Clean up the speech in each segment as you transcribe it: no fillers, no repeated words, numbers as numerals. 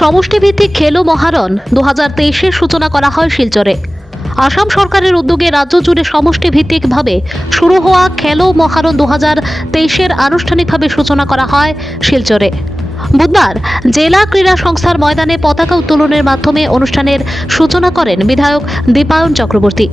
সমষ্টিভিত্তিক খেলো মহারণ 2023-এর সূচনা করা হয় শিলচরে। আসাম সরকারের উদ্যোগে রাজ্য জুড়ে সমষ্টিভিত্তিকভাবে শুরু হওয়া খেলো মহারণ 2023-এর আনুষ্ঠানিকভাবে সূচনা করা হয় শিলচরে। বুধবার জেলা ক্রীড়া সংস্থার ময়দানে পতাকা উত্তোলনের মাধ্যমে অনুষ্ঠানের সূচনা করেন বিধায়ক দীপায়ন চক্রবর্তী।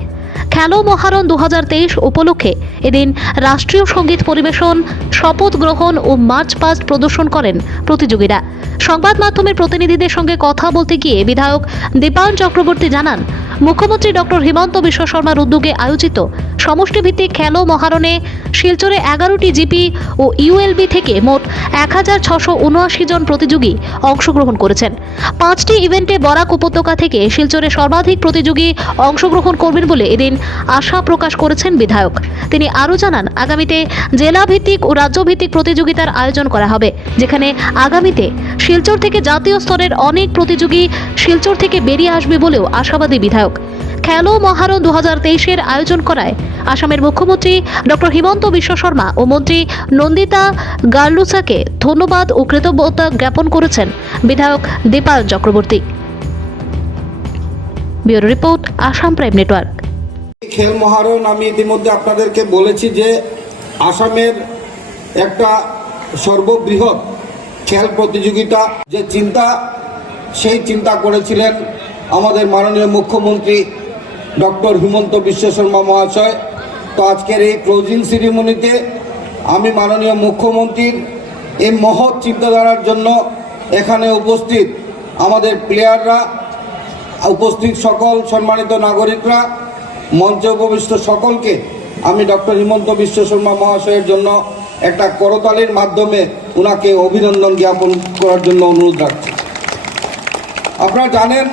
খেলো মহারণ 2023 উপলক্ষে এদিন রাষ্ট্রীয় সঙ্গীত পরিবেশন, শপথ গ্রহণ ও মার্চ পাস্ট প্রদর্শন করেন প্রতিযোগীরা। সংবাদ মাধ্যমের প্রতিনিধিদের সঙ্গে কথা বলতে গিয়ে বিধায়ক দীপায়ন চক্রবর্তী জানান, মুখ্যমন্ত্রী ডক্টর হিমন্ত বিশ্ব শর্মার উদ্যোগে আয়োজিত সমষ্টিভিত্তিক খেলো মহারণে শিলচরে 11টি জিপি ও ইউএলবি থেকে মোট 1679 জন প্রতিযোগী অংশগ্রহণ করেছেন। 5টি ইভেন্টে বরাক উপত্যকা থেকে শিলচরে সর্বাধিক প্রতিযোগী অংশগ্রহণ করবেন বলে এদিন আশা প্রকাশ করেছেন বিধায়ক। তিনি আরও জানান, আগামীতে জেলাভিত্তিক ও রাজ্যভিত্তিক প্রতিযোগিতার আয়োজন করা হবে, যেখানে আগামীতে শিলচর থেকে জাতীয় স্তরের অনেক প্রতিযোগী শিলচর থেকে বেরিয়ে আসবে বলেও আশাবাদী বিধায়ক। খেলো মহারণ 2023-এর আয়োজন করায় আসামের মুখ্যমন্ত্রী ডক্টর হিমন্ত বিশ্ব শর্মা ও মন্ত্রী নন্দিতা গার্লুসাকে ধন্যবাদ ও কৃতজ্ঞতা জ্ঞাপন করেছেন বিধায়ক Dipayan Chakraborty. Bureau report, Assam prime network. খেল মহারণ আমি ইতিমধ্যে আপনাদেরকে বলেছি যে আসামের একটা সর্ববৃহৎ খেল প্রতিযোগিতা, যে সেই চিন্তা করেছিলেন আমাদের মাননীয় মুখ্যমন্ত্রী ডক্টর হিমন্ত বিশ্ব শর্মা মহাশয়। তো আজকের এই ক্লোজিং সেরিমনিতে আমি মাননীয় মুখ্যমন্ত্রীর এই মহৎ চিন্তাধারার জন্য এখানে উপস্থিত আমাদের প্লেয়াররা, উপস্থিত সকল সম্মানিত নাগরিকরা, মঞ্চে উপবিষ্ট সকলকে আমি ডক্টর হিমন্ত বিশ্ব শর্মা মহাশয়ের জন্য একটা করতালির মাধ্যমে ওনাকে অভিনন্দন জ্ঞাপন করার জন্য অনুরোধ রাখছি। আপনারা জানেন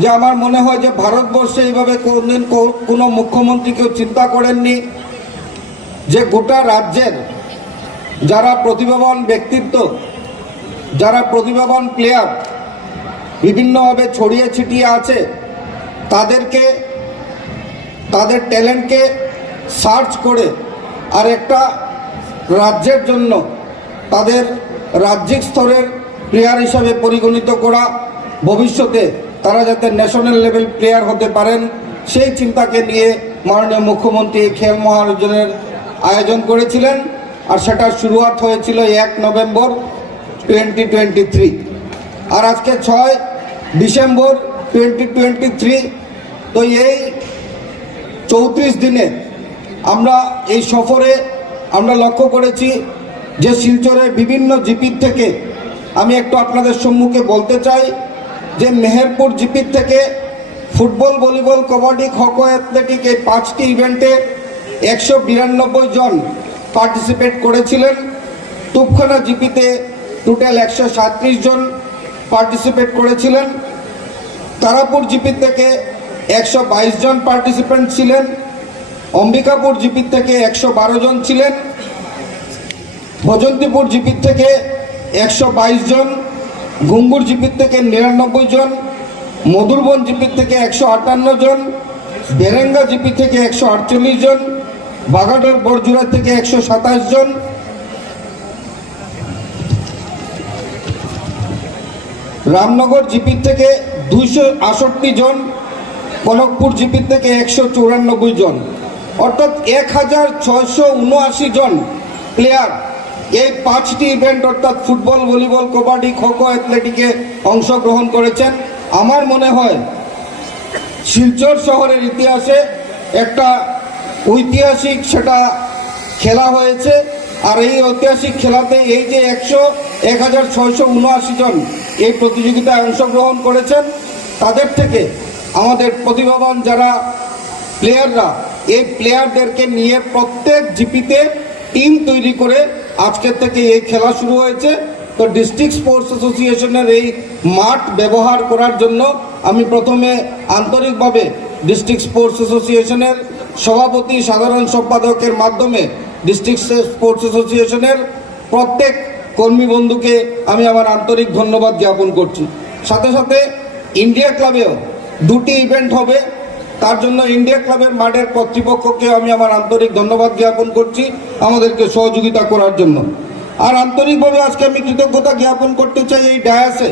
যে আমার মনে হয় যে ভারতবর্ষে এইভাবে কোনদিন কোনো মুখ্যমন্ত্রী কেউ চিন্তা করেননি যে গোটা রাজ্যের যারা প্রতিভাবান ব্যক্তিত্ব, যারা প্রতিভাবান প্লেয়ার বিভিন্নভাবে ছড়িয়ে ছিটিয়ে আছে, তাদেরকে তাদের ট্যালেন্টকে সার্চ করে আর একটা রাজ্যের জন্য তাদের রাজ্যিক স্তরের প্লেয়ার হিসাবে পরিগণিত করা, ভবিষ্যতে তারা যাতে ন্যাশনাল লেভেল প্লেয়ার হতে পারেন, সেই চিন্তাকে নিয়ে মাননীয় মুখ্যমন্ত্রী খেল মহারণের আয়োজন করেছিলেন। আর সেটার শুরুয়াত হয়েছিল 1 নভেম্বর 2023, আর আজকে 6 ডিসেম্বর 2023। তো এই 34 দিনে আমরা এই সফরে আমরা লক্ষ্য করেছি যে শিলচরের বিভিন্ন জিপির থেকে আমি একটু আপনাদের সম্মুখে বলতে চাই যে মেহেরপুর জিপির থেকে football, volleyball, kabaddi, kho kho, athletic এই 5টি ইভেন্টে 192 জন পার্টিসিপেট করেছিলেন। তুপখানা জিপিতে টোটাল 137 জন পার্টিসিপেট করেছিলেন। তারাপুর জিপি থেকে 122 জন পার্টিসিপেন্ট ছিলেন। অম্বিকাপুর জিপি থেকে 112 জন ছিলেন। বজন্তীপুর জিপি থেকে 122 জন, ঘুঙ্গুর জিপি থেকে 99 জন, মধুরবন জিপি থেকে 158 জন, বেরেঙ্গা জিপি থেকে 148 জন, বাগাডোর বড়জুড়া থেকে 127 জন, রামনগর জিপি থেকে 268 জন, কনকপুর জিপি থেকে 194 জন, অর্থাৎ 1679 জন প্লেয়ার এই 5টি ইভেন্ট অর্থাৎ ফুটবল, ভলিবল, কবাডি, খোখো, অ্যাথলেটিকে অংশগ্রহণ করেছেন। আমার মনে হয় শিলচর শহরের ইতিহাসে একটা ঐতিহাসিক সেটা খেলা হয়েছে। আর এই ঐতিহাসিক খেলাতে এই যে 1679 জন এই প্রতিযোগিতায় অংশগ্রহণ করেছেন, তাদের থেকে আমাদের প্রতিভাবান যারা প্লেয়াররা, এই প্লেয়ারদেরকে নিয়ে প্রত্যেক জিপিতে টিম তৈরি করে আজকের থেকে এই খেলা শুরু হয়েছে। তো ডিস্ট্রিক্ট স্পোর্টস অ্যাসোসিয়েশনের এই মাঠ ব্যবহার করার জন্য আমি প্রথমে আন্তরিকভাবে ডিস্ট্রিক্ট স্পোর্টস অ্যাসোসিয়েশনের সভাপতি, সাধারণ সম্পাদকের মাধ্যমে ডিস্ট্রিক্ট স্পোর্টস অ্যাসোসিয়েশনের প্রত্যেক কর্মী বন্ধুকে আমি আমার আন্তরিক ধন্যবাদ জ্ঞাপন করছি। সাথে সাথে ইন্ডিয়া ক্লাবেও 2টি ইভেন্ট হবে, তার জন্য ইন্ডিয়া ক্লাবের মাঠের কর্তৃপক্ষকে আমি আমার আন্তরিক ধন্যবাদ জ্ঞাপন করছি আমাদেরকে সহযোগিতা করার জন্য। আর আন্তরিকভাবে আজকে আমি কৃতজ্ঞতা জ্ঞাপন করতে চাই এই ডায়াসে,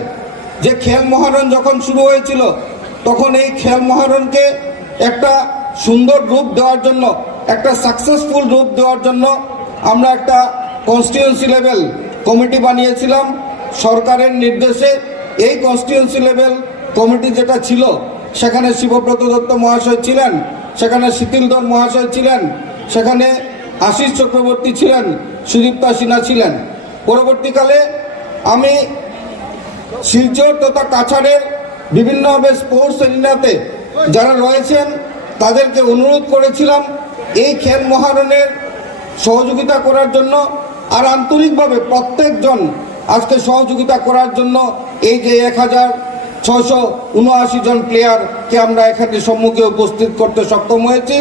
যে খেল মহারণ যখন শুরু হয়েছিল তখন এই খেল মহারণকে একটা সুন্দর রূপ দেওয়ার জন্য, একটা সাকসেসফুল রূপ দেওয়ার জন্য আমরা একটা কনস্টিটিউয়েন্সি লেভেল কমিটি বানিয়েছিলাম সরকারের নির্দেশে। এই কনস্টিটিউয়েন্সি লেভেল কমিটি যেটা ছিল, সেখানে শিবব্রত দত্ত মহাশয় ছিলেন, সেখানে শীতিলধর মহাশয় ছিলেন, সেখানে আশিস চক্রবর্তী ছিলেন, সুদীপ্তা সিনহা ছিলেন। পরবর্তীকালে আমি শিলচর তথা কাছাড়ের বিভিন্নভাবে স্পোর্টস এরিনাতে যারা রয়েছেন তাদেরকে অনুরোধ করেছিলাম এই খেল মহারণের সহযোগিতা করার জন্য, আর আন্তরিকভাবে প্রত্যেকজন আজকে সহযোগিতা করার জন্য। এই যে 1679 জন প্লেয়ারকে আমরা এখানে সম্মুখে উপস্থিত করতে সক্ষম হয়েছি।